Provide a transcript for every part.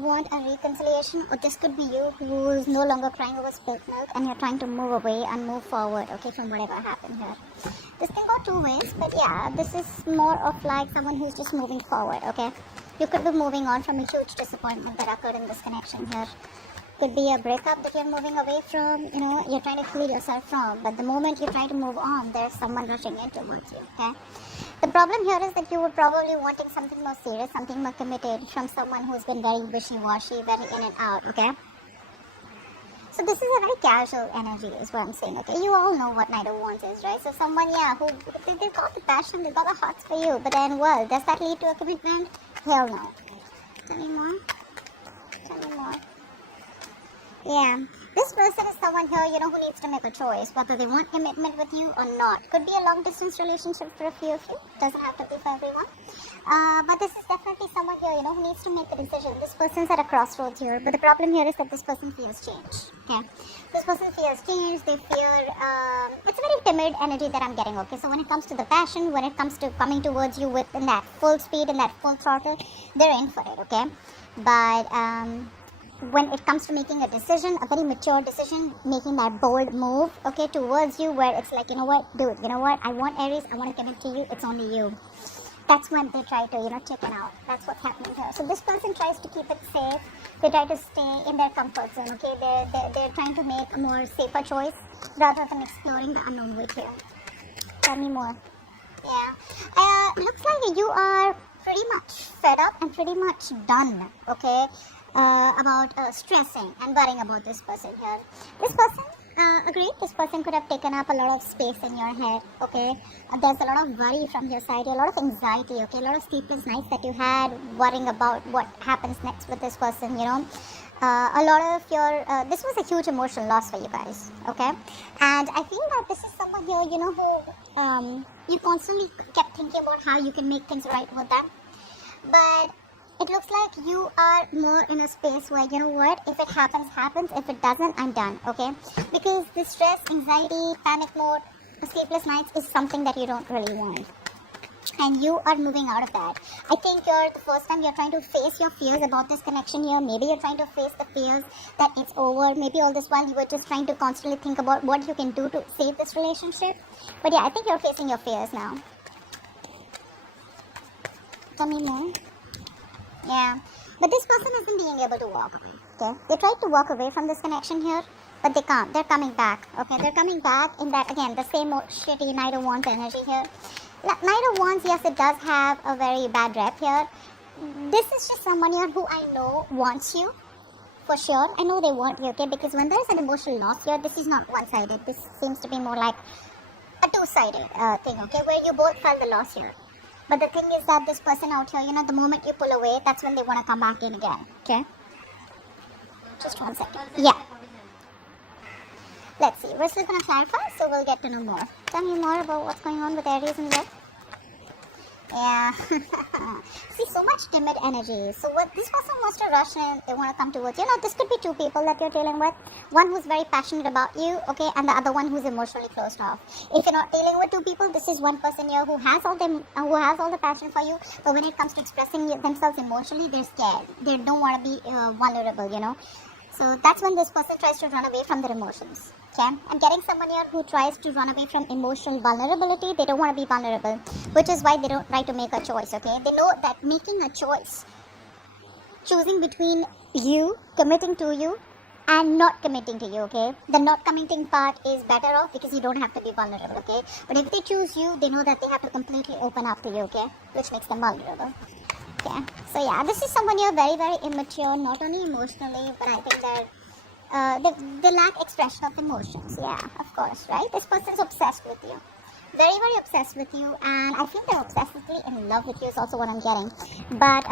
want a reconciliation, or this could be you who's no longer crying over spilt milk and you're trying to move away and move forward, okay, from whatever happened here. This can go two ways, but yeah, this is more of like someone who's just moving forward, okay. You could be moving on from a huge disappointment that occurred in this connection here. Could be a breakup that you're moving away from, you know, you're trying to heal yourself from, but the moment you try to move on, there's someone rushing in towards you, okay. The problem here is that you were probably wanting something more serious, something more committed from someone who's been very wishy-washy, very in and out, okay. So this is a very casual energy is what I'm saying, okay. You all know what Knight of Wands is, right? So someone, yeah, who they've got the passion, they've got the hearts for you, but then, well, does that lead to a commitment? Hell no. Tell me more. Tell me more. Yeah, this person is someone here, you know, who needs to make a choice whether they want commitment with you or not. Could be a long distance relationship for a few of you, doesn't have to be for everyone. But this is definitely someone here, you know, who needs to make a decision. This person's at a crossroads here, but the problem here is that this person fears change, okay. This person fears change, they fear, it's a very timid energy that I'm getting, okay. So when it comes to the passion, when it comes to coming towards you with in that full speed and that full throttle, they're in for it, okay. But, when it comes to making a decision, a very mature decision, making that bold move, okay, towards you, where it's like, you know what, dude, you know what, I want Aries, I want to commit to you, it's only you. That's when they try to, you know, chicken out. That's what's happening here. So this person tries to keep it safe. They try to stay in their comfort zone, okay. They're trying to make a more safer choice rather than exploring the unknown with you. Tell me more. Yeah. Looks like you are pretty much fed up and pretty much done, okay, about stressing and worrying about this person here. This person, agreed, this person could have taken up a lot of space in your head, okay. There's a lot of worry from your side, a lot of anxiety, okay, a lot of sleepless nights that you had worrying about what happens next with this person, you know. A lot of your, this was a huge emotional loss for you guys, okay. And I feel that this is someone here, you know, who you constantly kept thinking about how you can make things right with them. But it looks like you are more in a space where, you know what, if it happens, happens. If it doesn't, I'm done, okay? Because the stress, anxiety, panic mode, sleepless nights is something that you don't really want. And you are moving out of that. I think the first time you're trying to face your fears about this connection here. Maybe you're trying to face the fears that it's over. Maybe all this while you were just trying to constantly think about what you can do to save this relationship. But yeah, I think you're facing your fears now. Tell me more. Yeah, but this person isn't being able to walk away, okay. They tried to walk away from this connection here, but they can't. They're coming back, okay. They're coming back in that, again, the same old shitty Knight of Wands energy here. Knight of Wands, yes, it does have a very bad rep here. This is just someone here who I know wants you, for sure. I know they want you, okay, because when there's an emotional loss here, this is not one-sided. This seems to be more like a two-sided thing, okay, where you both felt the loss here. But the thing is that this person out here, you know, the moment you pull away, that's when they want to come back in again, okay? Just 1 second. Yeah. Let's see. We're still going to clarify, so we'll get to know more. Tell me more about what's going on with Aries and what? Yeah. See, so much timid energy. So what this person wants to rush in, they want to come towards you. You know, this could be two people that you're dealing with. One who's very passionate about you, okay, and the other one who's emotionally closed off. If you're not dealing with two people, this is one person here who has all the passion for you, but when it comes to expressing themselves emotionally, they're scared. They don't want to be vulnerable, you know. So that's when this person tries to run away from their emotions. Okay, I'm getting someone here who tries to run away from emotional vulnerability. They don't want to be vulnerable, which is why they don't try to make a choice, okay? They know that making a choice, choosing between you, committing to you, and not committing to you, okay? The not committing part is better off because you don't have to be vulnerable, okay? But if they choose you, they know that they have to completely open up to you, okay? Which makes them vulnerable. Okay, so yeah, this is someone here very, very immature, not only emotionally, but I think that they lack expression of emotions. Yeah, of course, right? This person's obsessed with you. Very, very obsessed with you, and I feel they're obsessively in love with you is also what I'm getting. But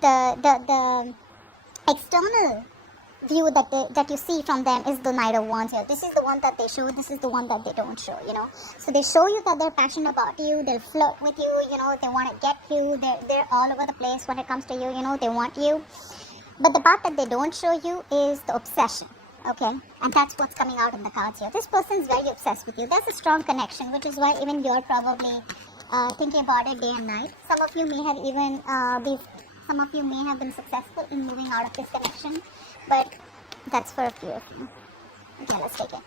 the external view that you see from them is the Knight of Wands here. This is the one that they show, this is the one that they don't show, you know. So they show you that they're passionate about you, they'll flirt with you, you know, they want to get you, they're all over the place when it comes to you, you know, they want you. But the part that they don't show you is the obsession, okay? And that's what's coming out in the cards here. This person's very obsessed with you. There's a strong connection, which is why even you're probably thinking about it day and night. Some of you may have even be Some of you may have been successful in moving out of this connection, but that's for a few of you. Okay, let's take it.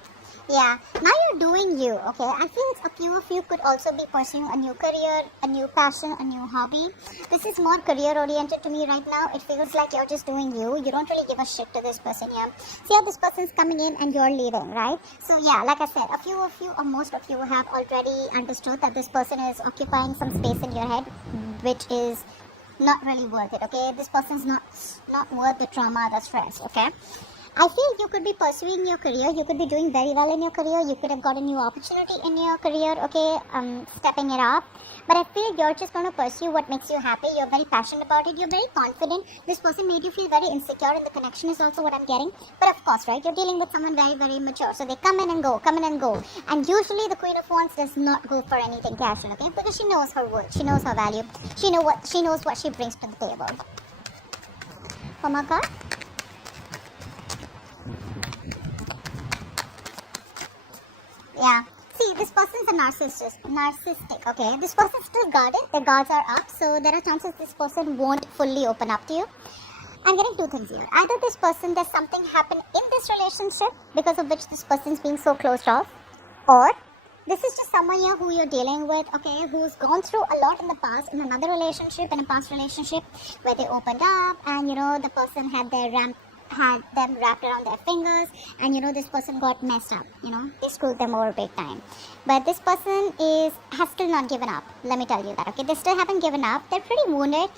Yeah, now you're doing you, okay? I feel a few of you could also be pursuing a new career, a new passion, a new hobby. This is more career oriented to me right now. It feels like you're just doing you. You don't really give a shit to this person here. See how this person's coming in and you're leaving, right? So yeah, like I said, a few of you or most of you have already understood that this person is occupying some space in your head, which is not really worth it, okay? This person's not worth the trauma, the stress, okay? I feel you could be pursuing your career. You could be doing very well in your career. You could have got a new opportunity in your career, okay, stepping it up. But I feel you're just going to pursue what makes you happy. You're very passionate about it. You're very confident. This person made you feel very insecure, and the connection is also what I'm getting. But of course, right, you're dealing with someone very, very mature. So they come in and go, come in and go. And usually the Queen of Wands does not go for anything casual, okay, because she knows her worth. She knows her value. She knows what she brings to the table. Oh my God. Yeah. See, this person's a narcissistic, okay? This person's still guarded. Their guards are up. So there are chances this person won't fully open up to you. I'm getting two things here. Either this person, there's something happened in this relationship because of which this person's being so closed off. Or this is just someone here who you're dealing with, okay, who's gone through a lot in the past, in another relationship, in a past relationship, where they opened up and, you know, the person had them wrapped around their fingers, and you know this person got messed up, you know, they screwed them over big time. But this person has still not given up, let me tell you that, okay? They still haven't given up. They're pretty wounded,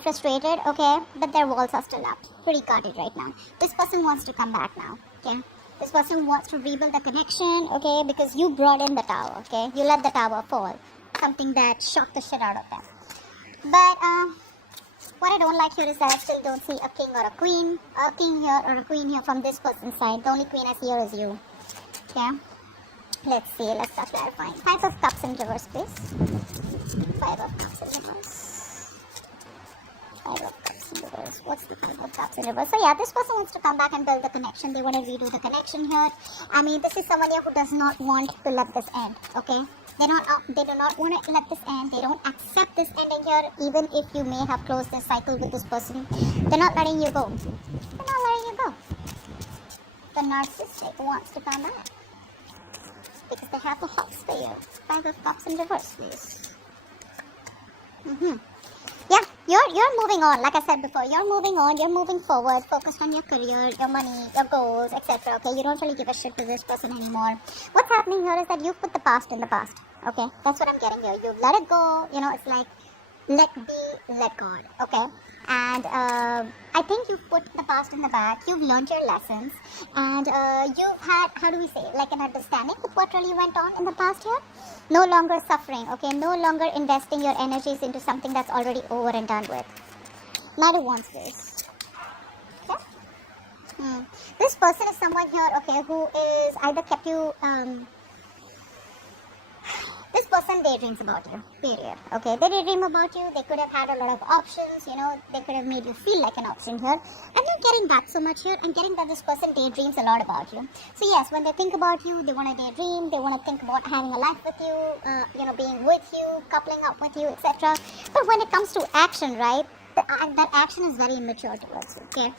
frustrated, okay, but their walls are still up, pretty guarded right now. This person wants to come back now, okay? This person wants to rebuild the connection, okay, because you brought in the tower, okay? You let the tower fall, something that shocked the shit out of them. But what I don't like here is that I still don't see a king or a queen here or a queen here from this person's side. The only queen I see here is you. Okay? Let's see. Let's start clarifying. 5 of Cups in reverse, please. 5 of Cups in reverse. 5 of Cups in reverse. What's the 5 of Cups in reverse? So yeah, this person wants to come back and build the connection. They want to redo the connection here. I mean, this is someone here who does not want to let this end. Okay? They do not want to let this end. They don't accept this ending here, even if you may have closed this cycle with this person. They're not letting you go. They're not letting you go. The narcissistic wants to come back because they have the hops for you. 5 of Cups in reverse, please. Yeah, you're moving on. Like I said before, you're moving on. You're moving forward, focused on your career, your money, your goals, etc. Okay, you don't really give a shit to this person anymore. What's happening here is that you put the past in the past. Okay, that's what I'm getting here. You've let it go. You know, it's like let be, let God. Okay, and I think you've put the past in the back. You've learned your lessons, and you've had, how do we say, like an understanding with what really went on in the past here. No longer suffering, okay? No longer investing your energies into something that's already over and done with. Knight of Wands, please. Okay? This person is someone here, okay, who is either kept you, this person daydreams about you, period. Okay, they daydream about you. They could have had a lot of options, you know, they could have made you feel like an option here. I'm not getting that so much here. I'm getting that this person daydreams a lot about you. So yes, when they think about you, they want to daydream, they want to think about having a life with you, you know, being with you, coupling up with you, etc. But when it comes to action, right, that action is very immature towards you, okay?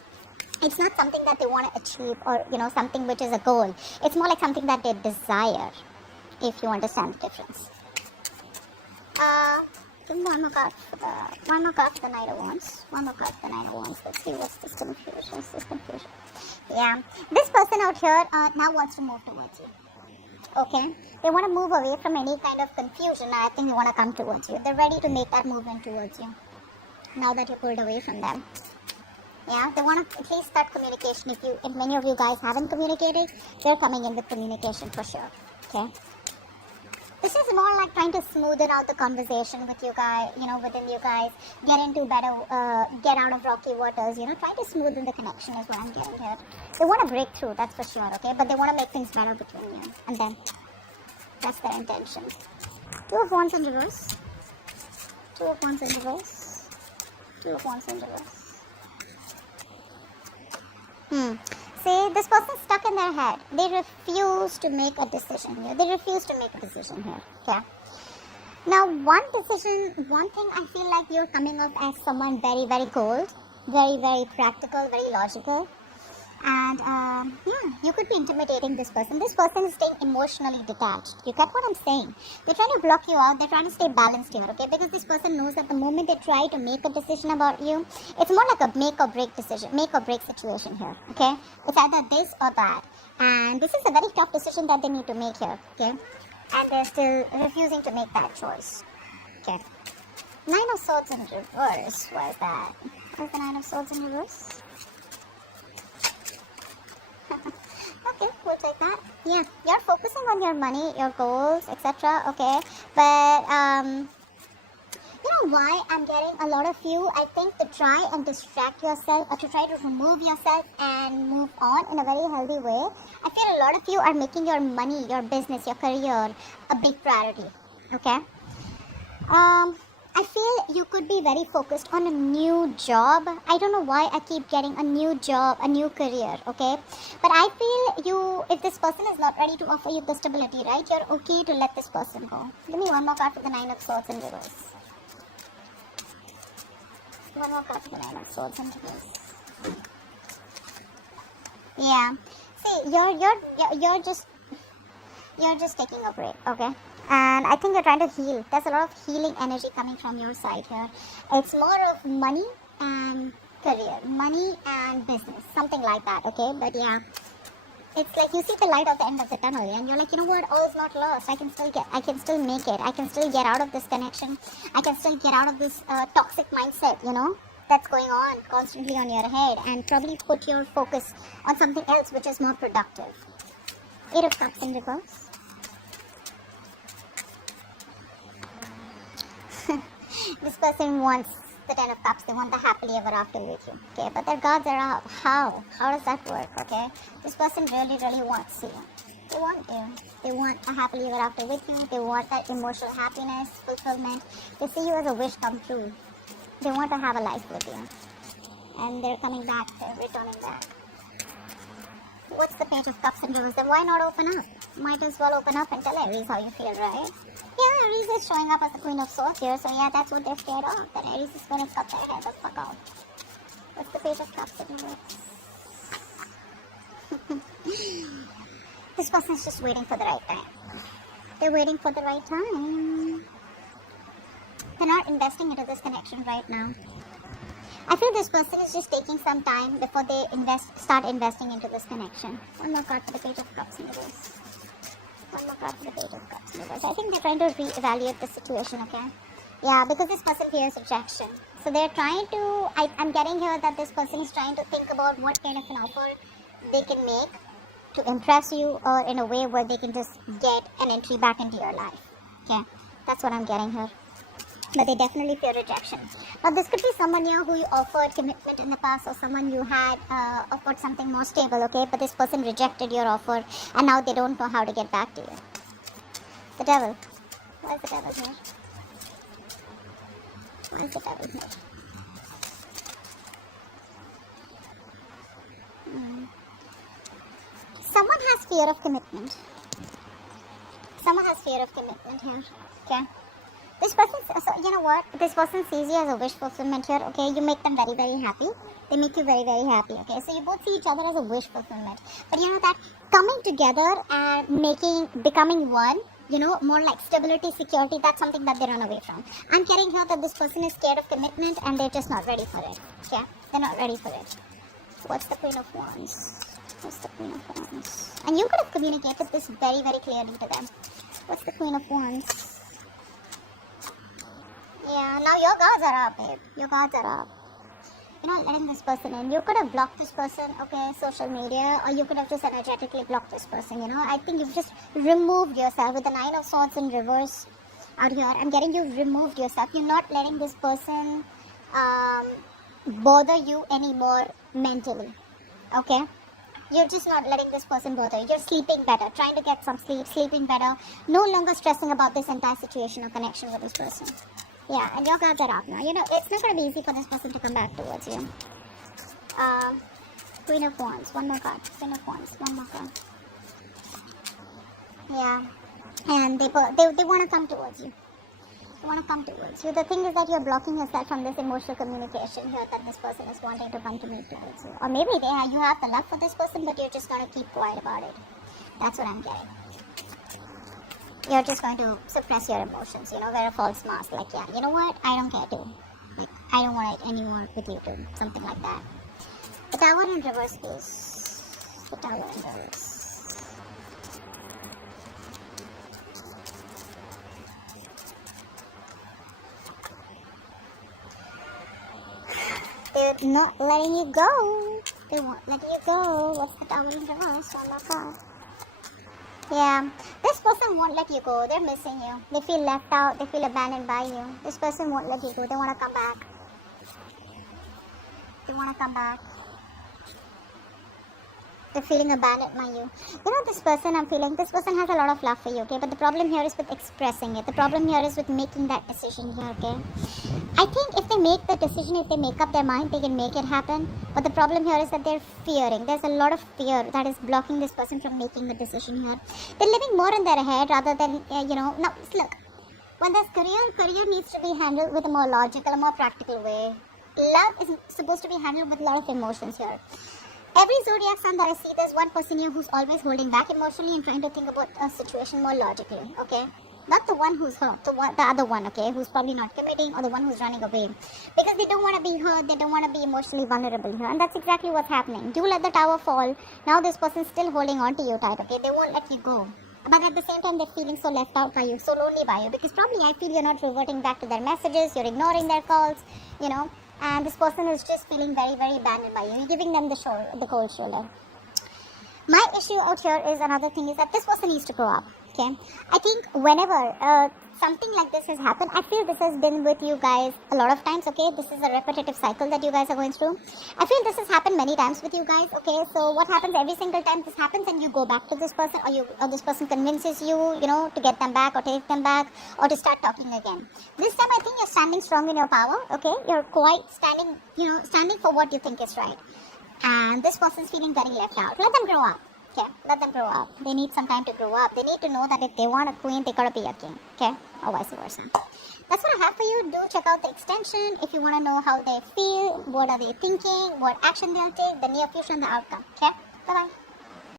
It's not something that they want to achieve or, you know, something which is a goal. It's more like something that they desire, if you understand the difference. One more card for the Knight of Wands. One more card for the Knight of Wands. Let's see what's this confusion. Yeah. This person out here now wants to move towards you. Okay? They want to move away from any kind of confusion. I think they want to come towards you. They're ready to make that movement towards you. Now that you're pulled away from them. Yeah, they want to at least start communication. If many of you guys haven't communicated, they're coming in with communication for sure. Okay? This is more like trying to smoothen out the conversation with you guys, you know, within you guys, get into better, get out of rocky waters, you know, try to smoothen the connection is what I'm getting here. They want to break through, that's for sure, okay, but they want to make things better between you, and then, that's their intention. 2 of Wands in reverse. 2 of Wands in reverse. 2 of Wands in reverse. See, this person's stuck in their head. They refuse to make a decision here. Okay? Now, one thing I feel like you're coming off as someone very, very cold, very, very practical, very logical. And yeah, you could be intimidating this person. This person is staying emotionally detached. You get what I'm saying? They're trying to block you out. They're trying to stay balanced here, okay? Because this person knows that the moment they try to make a decision about you, it's more like a make or break decision, make or break situation here, okay? It's either this or that. And this is a very tough decision that they need to make here, okay? And they're still refusing to make that choice, okay? Nine of Swords in reverse. Why is that? Where's the Nine of Swords in reverse? Okay, we'll take that. Yeah, you're focusing on your money, your goals, etc. Okay, but you know why I'm getting a lot of you? I think to try and distract yourself or to try to remove yourself and move on in a very healthy way. I feel a lot of you are making your money, your business, your career a big priority. Okay. I feel you could be very focused on a new job. I don't know why I keep getting a new job, a new career, okay? But I feel you, if this person is not ready to offer you the stability, right, you're okay to let this person go. Give me one more card for the Nine of Swords in reverse. One more card for the Nine of Swords in reverse. Yeah. See, you're just taking a break, okay? And I think you're trying to heal. There's a lot of healing energy coming from your side here. It's more of money and career, money and business, something like that, okay? But yeah, it's like you see the light at the end of the tunnel, and you're like, you know what? All is not lost. I can still make it. I can still get out of this connection. I can still get out of this toxic mindset, you know, that's going on constantly on your head, and probably put your focus on something else which is more productive. Eight of Cups in reverse. This person wants the Ten of Cups. They want the happily ever after with you. Okay, but their guards are out. How? How does that work? Okay, this person really, really wants you. They want you. They want a happily ever after with you. They want that emotional happiness, fulfillment. They see you as a wish come true. They want to have a life with you, and they're coming back. They're returning back. What's the Page of Cups in reverse? Then why not open up? Might as well open up and tell Aries how you feel, right? Yeah, Aries is showing up as the Queen of Swords here, so yeah, that's what they're scared of. That Aries is going to cut their head the fuck out. What's the Page of Cups in reverse? This person's just waiting for the right time. They're waiting for the right time. They're not investing into this connection right now. I feel this person is just taking some time before they start investing into this connection. One more card for the Page of Cups in reverse. One more card for the Page of Cups in reverse. I think they're trying to reevaluate the situation, okay? Yeah, because this person fears rejection. So they're trying to, I'm getting here that this person is trying to think about what kind of an offer they can make to impress you, or in a way where they can just get an entry back into your life. Okay, that's what I'm getting here. But they definitely fear rejection. Now this could be someone here who you offered commitment in the past, or someone you had offered something more stable, okay? But this person rejected your offer, and now they don't know how to get back to you. The Devil. Why is the Devil here? Why is the Devil here? Someone has fear of commitment. Someone has fear of commitment here, okay? This person, so you know what? This person sees you as a wish fulfillment here, okay? You make them very, very happy. They make you very, very happy, okay? So you both see each other as a wish fulfillment. But you know that coming together and becoming one, you know, more like stability, security, that's something that they run away from. I'm getting here that this person is scared of commitment and they're just not ready for it, okay? They're not ready for it. What's the Queen of Wands? What's the Queen of Wands? And you could have communicated this very, very clearly to them. What's the Queen of Wands? Yeah, now your guards are up, babe. Your guards are up. You're not letting this person in. You could have blocked this person, okay, social media, or you could have just energetically blocked this person, you know. I think you've just removed yourself with the Nine of Swords in reverse out here. I'm getting you removed yourself. You're not letting this person bother you anymore mentally, okay? You're just not letting this person bother you. You're sleeping better, trying to get some sleep, sleeping better, no longer stressing about this entire situation or connection with this person. Yeah, and your cards are up now. You know, it's not going to be easy for this person to come back towards you. Queen of Wands. One more card. Queen of Wands. One more card. Yeah. And they want to come towards you. They want to come towards you. The thing is that you're blocking yourself from this emotional communication here that this person is wanting to come to meet towards you. Or maybe you have the love for this person, but you're just going to keep quiet about it. That's what I'm getting. You're just going to suppress your emotions, wear a false mask. Like, yeah, you know what? I don't care too. Like, I don't want it anymore with you too. Something like that. The Tower in reverse, please. The Tower in reverse. They're not letting you go. They won't let you go. What's the Tower in reverse? Oh my god. Yeah, this person won't let you go. They're missing you. They feel left out. They feel abandoned by you. This person won't let you go. They want to come back. They want to come back. They're feeling abandoned by you. This person I'm feeling, this person has a lot of love for you, okay? But the problem here is with expressing it. The problem here is with making that decision here, okay? I think if they make the decision, if they make up their mind, they can make it happen. But the problem here is that they're fearing. There's a lot of fear that is blocking this person from making the decision here. They're living more in their head rather than, Now, look, when there's career needs to be handled with a more logical, a more practical way. Love is supposed to be handled with a lot of emotions here. Every zodiac sign that I see, there's one person here who's always holding back emotionally and trying to think about a situation more logically, okay? Not the one who's hurt, the other one, okay, who's probably not committing, or the one who's running away. Because they don't want to be hurt, they don't want to be emotionally vulnerable here. And that's exactly what's happening. You let the tower fall, now this person's still holding on to you tight, okay? They won't let you go. But at the same time, they're feeling so left out by you, so lonely by you. Because probably I feel you're not reverting back to their messages, you're ignoring their calls, And this person is just feeling very, very abandoned by you. You're giving them the cold shoulder. My issue out here is another thing is that this person needs to grow up, okay? I think whenever something like this has happened, I feel this has been with you guys a lot of times, okay? This is a repetitive cycle that you guys are going through. I feel this has happened many times with you guys, okay? So what happens every single time this happens and you go back to this person, or this person convinces you, to get them back or take them back or to start talking again. This time I think you're standing strong in your power, okay? You're quite standing for what you think is right. And this person's feeling very left out. Let them grow up. Okay, let them grow up. They need some time to grow up. They need to know that if they want a queen, they gotta be a king. Okay, or vice versa. That's what I have for you. Do check out the extension if you want to know how they feel, what are they thinking, what action they'll take, the near future and the outcome. Okay, bye bye.